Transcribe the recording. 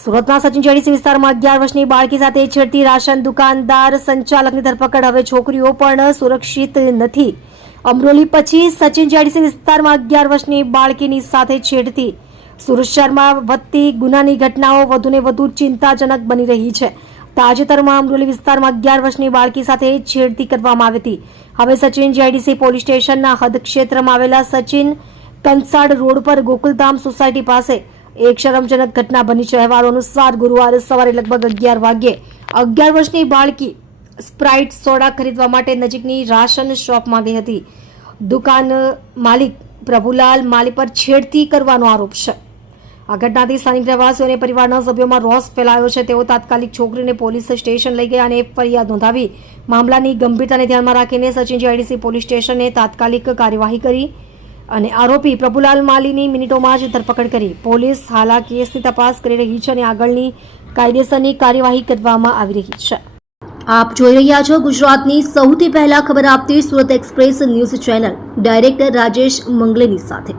સુરતના સચિન જેડીસી વિસ્તારમાં 11 વર્ષની બાળકી સાથે છેડતી રાશન દુકાનદાર સંચાલકની ધરપકડ. હવે છોકરીઓ પણ સુરક્ષિત નથી. અમરોલી પછી સચિન જેડીસી વિસ્તારમાં 11 વર્ષની બાળકીની સાથે છેડતી. સુરત શહેરમાં વધતી ગુનાની ઘટનાઓ વધુને વધુ ચિંતાજનક બની રહી છે. તાજેતરમાં અમરોલી વિસ્તારમાં 11 વર્ષની બાળકી સાથે છેડતી કરવામાં આવી હતી. હવે સચિન જેડીસી પોલીસ સ્ટેશનના હદ ક્ષેત્રમાં આવેલા સચિન કંસાડ રોડ પર ગોકુલધામ સોસાયટી પાસે એક શરમજનક ઘટના બની છે. અહેવાલો અનુસાર ગુરુવારે સવારે લગભગ 11 વાગ્યે 11 વર્ષની બાળકી સ્પ્રાઇટ સોડા ખરીદવા માટે નજીકની રાશન શોપમાં ગઈ હતી. દુકાન માલિક પ્રભુલાલ માલી પર છેડતી કરવાનો આરોપ છે. આ ઘટનાથી સ્થાનિક રહેવાસીઓ અને પરિવારના સભ્યોમાં રોષ ફેલાયો છે. તેઓ તાત્કાલિક છોકરીને પોલીસ સ્ટેશન લઈ ગયા અને ફરિયાદ નોંધાવી. મામલાની ગંભીરતાને ધ્યાનમાં રાખીને સચિન જેડીસી પોલીસ સ્ટેશને તાત્કાલિક કાર્યવાહી કરી અને આરોપી પ્રભુલાલ માલીની મિનિટોમાં જ ધરપકડ કરી. પોલીસ હાલ આ કેસની તપાસ કરી રહી છે અને આગળની કાયદેસરની કાર્યવાહી કરવામાં આવી રહી છે. આપ જોઈ રહ્યા છો ગુજરાતની સૌથી પહેલા ખબર આપતી Surat express news channel director Rajesh મંગલેની સાથે.